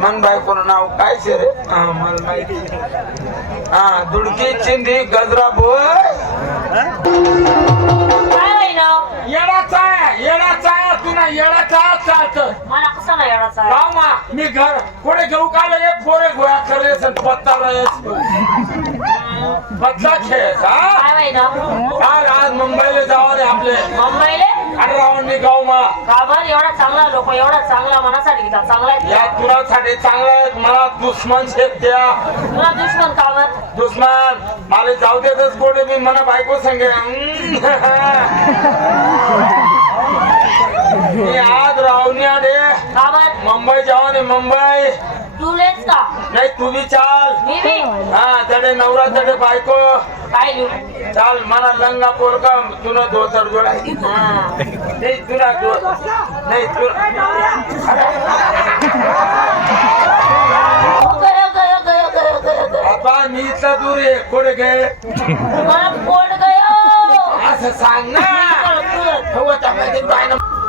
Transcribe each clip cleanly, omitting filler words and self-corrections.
मन बायकोचं नाव काय शे रे? मला माहिती. हा, दुडकी चिंदी गजरा बोय. येडाचा तुला येडाचा चालत मला कसं नाही येडाचा कामा मी घर पुढे घेऊ का एक पोरे गोळा करले पत्ता बदला खेळ काल आज मुंबईला जावं रे आपले मुंबईले अरे रावणी गाव मा का बर एवढा चांगला लोक एवढा चांगला मनासाठी घेतात चांगला या तुरासाठी चांगलं आहे मला दुश्मन शेत द्या तुला दुश्मन का बर दुश्मन मला जाऊ देतच कोणी मी मला बायको सांगे मी आज रावणी आले का बर मुंबई जावा ने मुंबई तुलेच का नाही तू बी चाल मी बी हा तडे नवरा तडे बायको काय लिहू चाल मला लंगा पोरका तुला धोतर जोडा नाही तुला नाही बाबा मी इथला दूर आहे कोडे गे मला पोट गयो असं सांग ना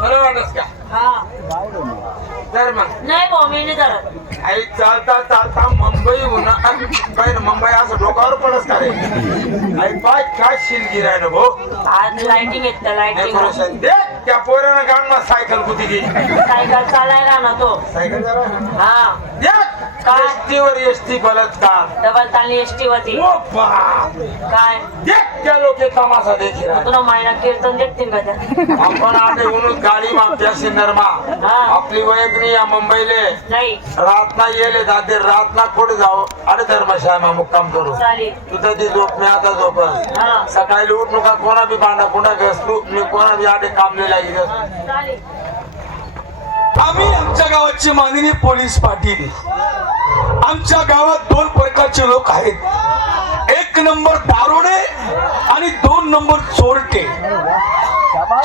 बरं वाटस का हा तर मग नाही भाऊ मी नाही धरत आई चालता चालता मुंबई होणार बाहेर मुंबई असं डोकावर पडस का रे आई पाय काय शिलगिर आहे ना भाऊ आज लाइटिंग येत लाइटिंग डेकोरेशन दे त्या पोरानं गाण मग सायकल कुठे गेली सायकल चालायला ना तो सायकल जरा हा काय एसटीवर एसटी बलात्कार डबल ताली एसटी वरती ओ बाप काय देख त्या लोके तमाशा देखी रहा तुला महिना कीर्तन देखतील का त्या आपण आपले उन्हून गाडी मा पॅसेंजर मा हा. आपली वयकनी या मुंबईले नाही रातना येले दादे रातना कुठे जाऊ अरे धर्मशाळा मा मुक्काम करू चालेल तू तर ती झोप मी आता झोपस हा सकाळी उठ नका कोणा बी भांडा कुणा घेस तू मी कोणा बी आटे काम नाही लागली चालेल आम्ही आमच्या गावाचे माननीय पोलीस पाटील आमच्या गावात दोन प्रकारचे लोक आहेत एक नंबर दारोडे आणि दोन नंबर चोरटे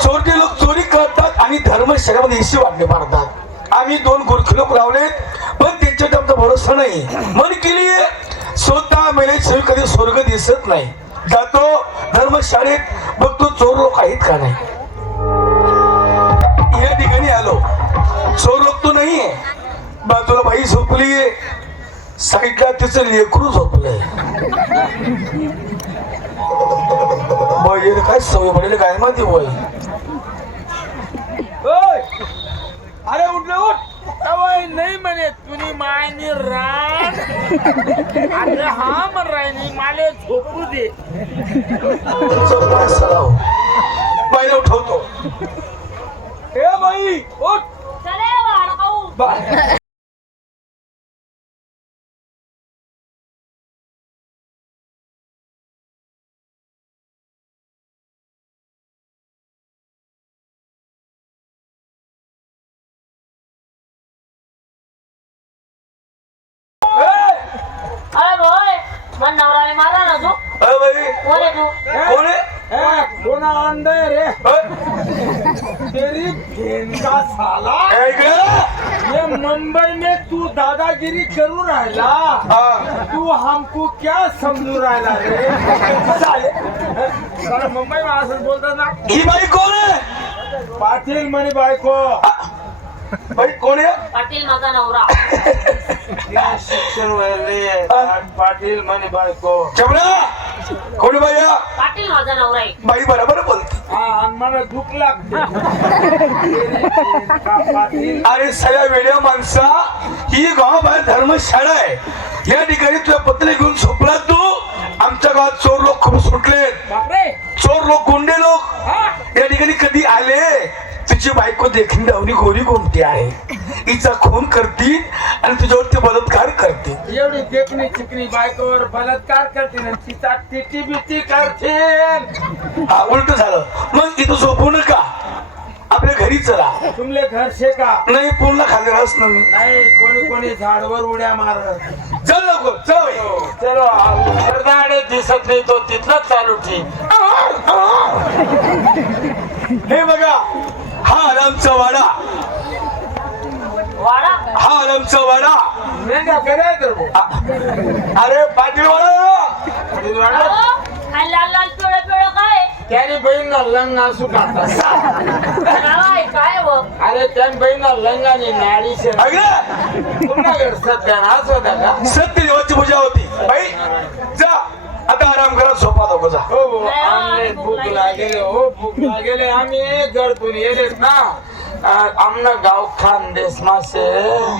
चोरटे लोक चोरी करतात आणि धर्मशाळेमध्ये हिस्से वाटणे मारतात आम्ही दोन गुरखे लोक लावलेत पण त्यांच्यावर आमचा भरोसा नाही मन केली स्वतः मेले कधी स्वर्ग दिसत नाही जातो धर्मशाळेत बघतो चोर लोक आहेत का नाही या ठिकाणी आलो चोर लोक तो नाहीये बाजूला बाई झोपली साईडला तिचं लेकरू झोपलंय बाई काय सवय पडेल काय माहिती बाई अरे उठलं उठ नाही म्हणे तुनी मायनी रान अरे हा मन राहिनी माले झोपू दे सराव बाईला उठवतो ए बाई उठ चले वाढ खाऊ अरे बोय मन नवराने मारा ना तू अरे बाई कोण आहे तू कोण आहे कोणा अंडे रे तेरी बहन का साला ये मुंबई में तू दादागिरी करू राहिला तू हमको क्या समझू राहिला रे साला मुंबई में असं बोलतात ना ही बाई कोण आहे पाटील म्हणे बायको बाई कोण आहे पाटील माझा नवरा शिक्षण वगैरे पाटील म्हणे बायको चपडा कोण बाई पाटील माझा नवरा आहे बाई बरोबर बोलते हा आणि मला दुःख लागते पाटील अरे सगळ्या वेड्या माणसा ही गावाबाहेर धर्मशाळा आहे या ठिकाणी तुझ्या पत्रे घेऊन झोपला तू आमच्या गावात चोर लोक खूप सुटले बापरे चोर लोक गुंडे लोक या ठिकाणी कधी आले तुझी बायको देखील डावणी गोरी कोणती आहे हिचा खून करतील आणि तुझ्यावरती बलात्कार करतील एवढी देखणी चिकनी बायकोवर बलात्कार करतील आणि तिचा टिटी बिटी करतील हा उलट झालं मग इथं झोपू नका आपल्या घरी चला तुमले घर शे का नाही पूर्ण खाली राहस ना मी नाही कोणी कोणी झाडवर उड्या मारत चल नको चल चलो अर्धाडे दिसत नाही तो तिथलाच चालू ठीक हे बघा हा आरामचा वाडा वाडा हा आरामचा वाडा मेंढ्या करे तर अरे पाटील वाडा काय लाल लाल पिवळं पिवळं काय त्याने बहीण लंग असू काढतात काय काय व अरे त्यान बहिणा लंगानी नाडी शे अगं पुन्हा सत्यानाश होता का? सत्य देवाची पूजा होती बाई. जा आता आराम करा, झोपा दोघं जा. हो हो, आम्ही भूक लागेले हो, भूक लागेले. आम्ही गडतून येलेत ना. आमनं गाव खानदेश मासे.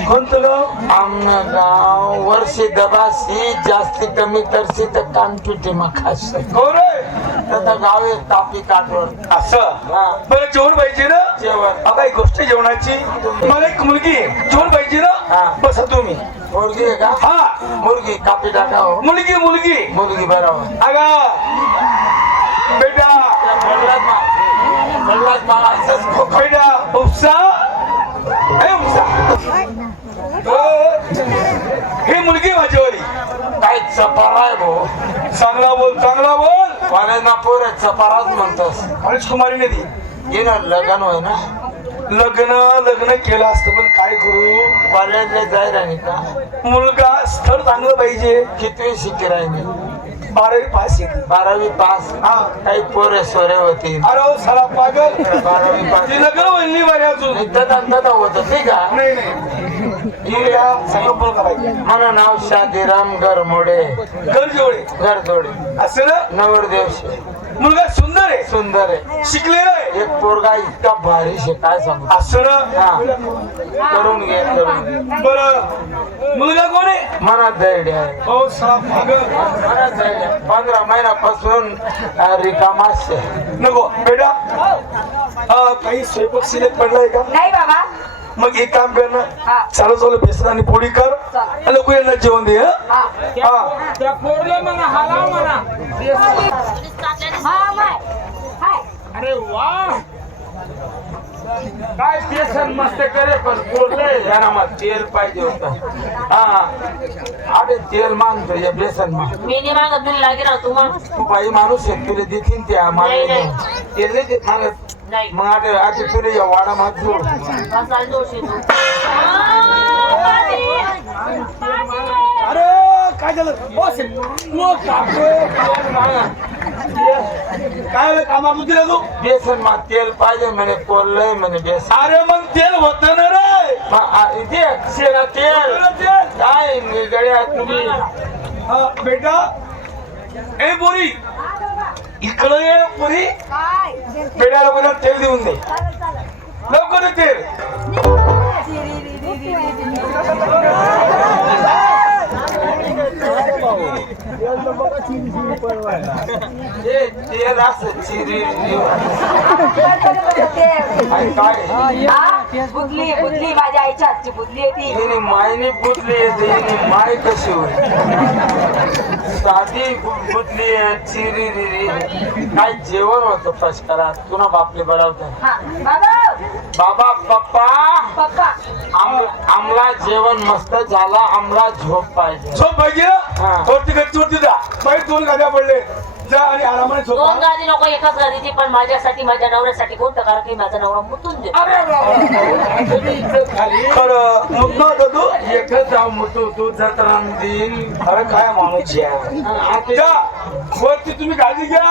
कोणतं गाव? आमनं गाव वर्षी दबाशी जास्ती कमी करशी तर कानपिटी मग खास हो रे. तर गाव एक तापी काठवर. असं हा. बरं जेवण पाहिजे ना? जेवण आता एक गोष्ट जेवणाची. मला एक मुलगी आहे. जेवण पाहिजे हा. ना? बसा तुम्ही. मुलगी आहे का? हा मुलगी कापी टाका हो. मुलगी मुलगी. मुलगी बरोबर. अगा बेटा म्हणलात मला असंच खूप बेटा उपसा. हे उपसा. हे मुलगी माझ्यावरी काय चपारा आहे भाऊ. चांगला बोल, चांगला बोल. कॉलेजना पोर चपाराच म्हणतोस. हरीश कुमारी नदी ये ना लग्न होय ना. लग्न केलं असतं पण काय करू. कॉलेजला जाय राहिली का? मुलगा स्थळ चांगलं पाहिजे. कितवी शिकी राहिली? 12वी पास येते. 12वी पास. हा. काही पोरे सोरे होती. अरे हो, साला पागल. 12वी पास. ती लग्न वळली बरे अजून. नित्यात होत ठीक आहे. नाही नाही मुलगा सगळं बोल का पाहिजे. मला नाव शादीराम गरमोडे गरजेवळे घरजोडे असं ना. नवरदेवशी. मुलगा सुंदर आहे, सुंदर आहे. शिकलेला आहे. एक पोरगा इतका भारी शे काय सांगू. असं ना. हा. करून घे करून घे. बरं मुलगा कोण आहे? मनात दैर्य आहे. हो साला पागल. मनात दैर्य. 15 महिन्यापासून रिकामाच शे. नको बेटा. काही स्वयंपाक शिल्लक पडलाय का? नाही बाबा. मग एक काम कर ना. हा. चालू बेसन आणि पोळी कर. लोक यांना जेवण दे. हा हा. त्या पोरले म्हणा हलाव म्हणा. हा माय हाय. अरे वा काय बेसन मस्त करे पण पोरले याना मग तेल पाहिजे होतं. हा अरे तेल मागतो या बेसन माग. मी नाही मागत तुला लागेल ना तू मग. तू बाई माणूस आहे तुला देतील त्या नाही, नाही. तेल नाही देत मागत. नाही मग आता तुला या वाडा माग जोड. बसायला जोडशील तू. अरे काय झालं? काय कामा बुद्धीला तू? बेसन माग तेल पाहिजे म्हणे पोरलंय म्हणे बेसन. अरे मग तेल होत ना रे. दे शेला तेल काय गड्या तुम्ही. बेटा ए पोरी इकडं ये पोरी. काय बेटा लवकर तेल देऊन दे. लवकर दे तेल. तेल असं चिरी काय बुदली बुदली माझ्या आईच्या हातची बुदली आहे ती. हिने मायने बुदली येते. हिने माय कशी होईल. साधी बुदली आहे चिरी काय जेवण होतं पशकरात. तुला बापले बळवत. हा बाबा बाबा पप्पा पप्पा आमला जेवण मस्त झाला. आमला झोप पाहिजे. झोप पाहिजे हा. ना. वरती गच्चीवरती जा. बाहेर 2 गाद्या पडले. जा आणि आरामाने झोप. 2 गादी नको एकच गादीची पण माझ्यासाठी माझ्या नवऱ्यासाठी कोणतं कारण की माझा नवरा मुतून दे. खरं मग ना दादू. एकच जाऊ मुतू तू जत्रान दिन. अरे काय माणूस आहे. जा वरती तुम्ही गाडी घ्या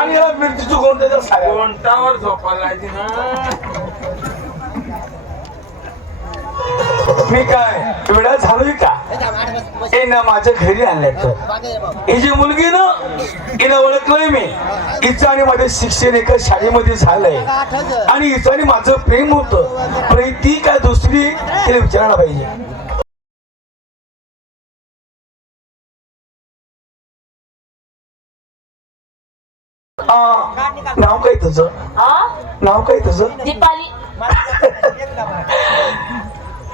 आणि याला मिरचीची गोंड त्याच्या साड्या. कोणतावर झोपायला लायची ना. मी काय वेळा झालोय का? हे ना माझ्या घरी आणलं तर ही जी मुलगी ना हिला ओळखलंय मी. हिचं आणि माझं शिक्षण एका शाळेमध्ये झालंय आणि हिचं आणि माझं प्रेम होतं. पण ती काय दुसरी तिला विचारायला पाहिजे. नाव काय तुझं? हा नाव काय तुझं? दीपाली.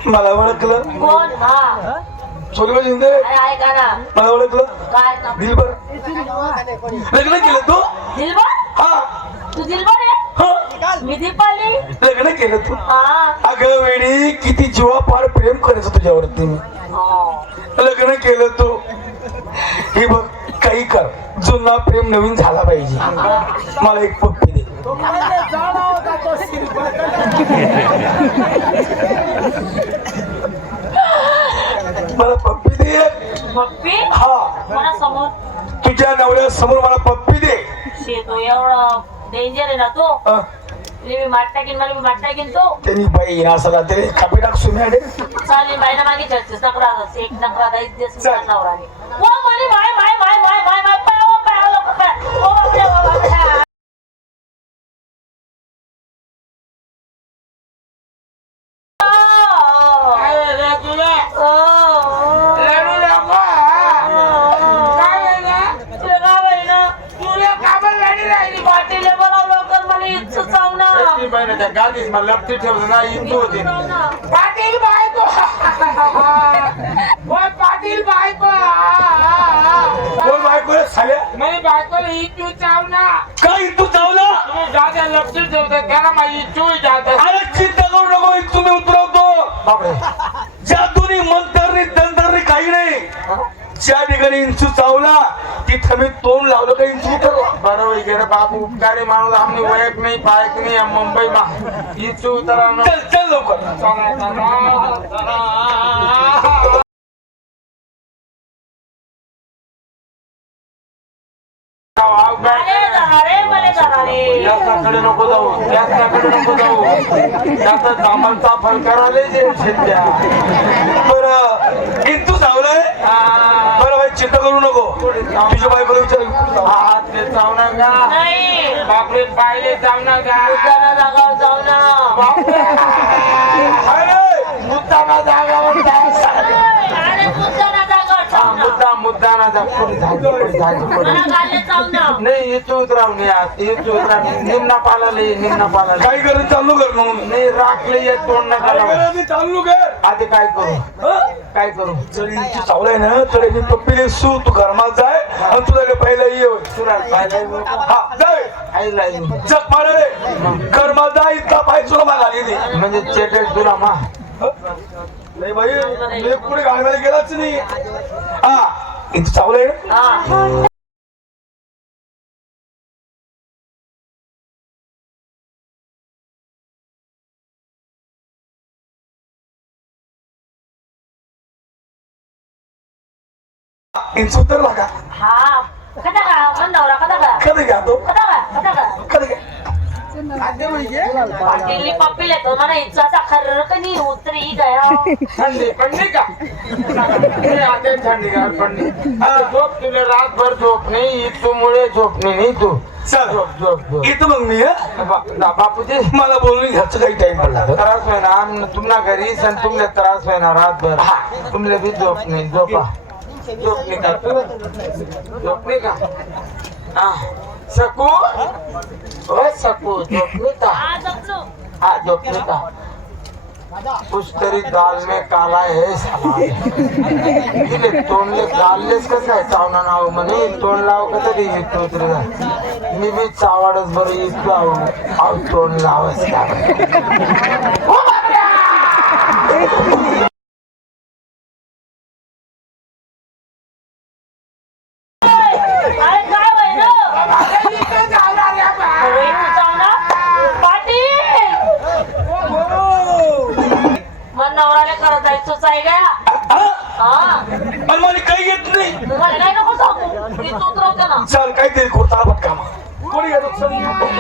मला ओळखलं. कोण? हा सोनीबा शिंदे. अरे ऐका ना. मला ओळखलं. काय दिलबर. लग्न केलं तू? दिलबर. हा. तू दिलबर आहे. हा. मी दीपाली. लग्न केलं तू? हा अगं वेळी किती जीवापाड प्रेम करायचं तुझ्यावरती मी. लग्न केलं तू. हे बघ काही कर. जुना प्रेम नवीन झाला पाहिजे. मला एक पप्पी दे. मला पप्पी दे. पप्पी. हा मला समोर तुझ्या नवऱ्या समोर मला पप्पी दे. शेतो एवढा डेंजर आहे ना तो. अं, मी माठ टाकीन मला मी माठ टाकीन तो त्यांनी बाई असं रात्री कापी टाक सुम्याडे चालेल बाईना मागे चर्चेस नकरा एक नकरा दाईच दिवस चालेल. नवराने वा म्हणे माय माय माय माय माय माय पाय लोक पाय ओ बापरे वा बापरे काय रे तुला रडू नको. काय आहे ना? तुला का बरं रडी राहिली? पाटील बोलाव लवकर मला इच्छा चावना ती बाईने त्या गादीत मला लपटी ठेवलं ना इंदू होती पाटील बायको ओय पाटील बायको कोण बायको रे साल्या म्हणे बायकोला इंदू चावना काय तू चावला तुम्ही गाद्या लपटी ठेवतात त्याला माझी इंदू जात अरे चिंता करू नको तुम्ही उतरवतो बापरे जादूनी मंतरनी तंत्रनी काही नाही ज्या ठिकाणी इंचू चावला तिथं मी तोंड लावलं का इंचू उतरला बरोबर गेलं बापू उपकारी माणूस आम्ही वयक नाही पायक नाही मुंबई मा इंचू उतरा चल चल लवकर त्याच्याकडे नको जाऊ त्याच्याकडे नको जाऊ त्याचा सामानचा फलकार आले जे शेत्या बरं इंचू चावलाय बरं भाई चिंता करू नको तुझ्या बायकोला विचार हात ते चावणार का नाही बापरे पाहिले चावणार का मुद्दाना जागावर जाऊ ना बापरे मुद्दाना जागावर अरे मुद्दाना जागावर जाऊ ना मुद्दाना जा पुढे जायचं मला गाले जाऊ ना नाही इथं उतराव नाही आज इथं उतराव निम्ना पाला काही करून चालू कर म्हणून नाही राखले येत तोंड नका चालू कर आधी काय करू जर इंचू चावलाय ना तर याची पप्पीने सू तू घरमात जाय आणि तुला पहिला ये तुला पाहिलं हा जाय आईला जग मारे घरमात जा इतका पाय तुला मागाली दे म्हणजे चेटेल तुला मा नाही भाई मी पुढे घालवायला गेलाच नाही हा इंचू चावलाय ना हा इंचू उतरला का हा कदा का मन नवरा कदा का कधी घ्या तो कदा का कधी घ्या पाटील पप्पी लेतो मला इच्छाचा खर्र कनी उतरी गया थंडी पडली का आता थंडी का पडली झोप तुला रातभर झोप नाही इथमुळे झोप नाही तू चल झोप इथं मग मी बापूजी मला बोलून घ्यायचं काही टाइम पडला तर. त्रास होईना तुम्हाला घरी सण तुमले त्रास होईना रातभर तुमले बी झोप नाही झोपा झोप नाही का तू झोप नाही का हा सकू ओ सकू झोप नाही का आज आपलो हाँ झोप नहीं का कुछ तेरी दाल में काला है साला इले तोंडले गाललेस कसं आहे चावना नाव म्हणे तोंड लाव कसं ते इथं उतरेगा मी बी चावाडच बरं इथं आव तोंड लावच का ओ बापरे! अरे काय वैनो अरे इथं जाणार रे बा. अरे तू जाऊ ना पाटील मन नवराला करत जायचोच आहे का हा पण मला काही येत नाही तुम्हाला काय नको सांगू इथं उतरवते ना चल काहीतरी कोणता पटका कोणी येतो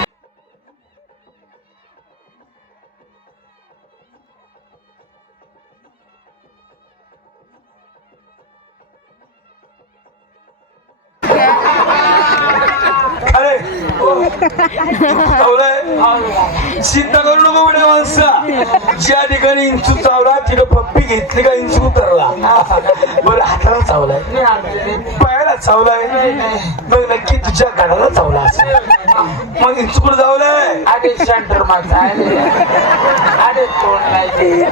अरे चिंता करू नको बेटा माणसा ज्या ठिकाणी इंचू चावला तिथं पप्पी घेतली का इंचू उतरला बरं हाताला चावलाय नाही आणली. पायाला चावलाय मग नक्की तुझ्या गाडाला चावला असेल मग इंचू कुठं चावलाय अरे सेंटर माझा अरे तोंड नाही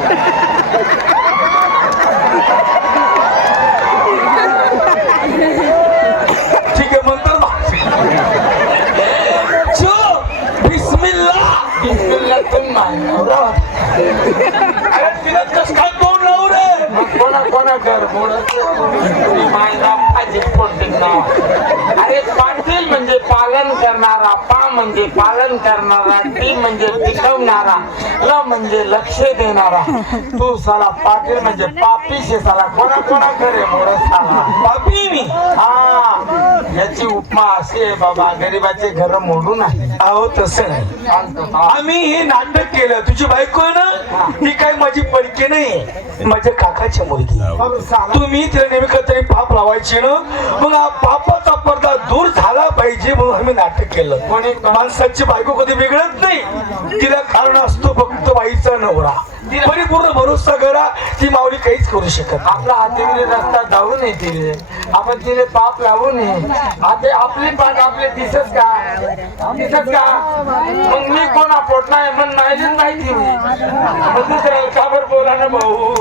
ठीक आहे म्हणतो ना चो बिस्मिल्ला बिस्मिल्लातून मानवरा अरे तिला कस काय तोंड लावू रे कोणा कर मायला डिस्पोटिक नाव. अरे पाटील म्हणजे पालन करणारा, पा म्हणजे पालन करणारा, टी म्हणजे टिकवणारा, ल म्हणजे लक्ष देणारा. तू साला पाटील म्हणजे पापीशे साला कोणा करे मोर साला पापी मी. हा, याची उपमा अशी आहे बाबा, गरिबाचे घर मोडून आहे. अहो तसं नाही, आम्ही हे नाटक केलं. तुझी बायको आहे ना, ही काय माझी पडके नाही, माझ्या काकाची मुलगी. तुम्ही तिला नेमकं तरी पाप लावायची ना, मग हा पापाचा पडदा दूर झाला पाहिजे म्हणून आम्ही नाटक केलं. कोणी माणसाची बायको कधी बिघडत नाही, तिला कारण असतो फक्त बाईचा नवरा. परिपूर्ण भरोसा करा, ती माऊली काहीच करू शकत नाही. आपला हातीमध्ये रस्ता धावून येते, आपण तिने पाप लावू नये. आता आपली पाठ आपले दिसत का मग मी कोणा पोटला आहे मग माहितीच माहिती नाही. मग दुसऱ्याला का बरं बोला ना भाऊ.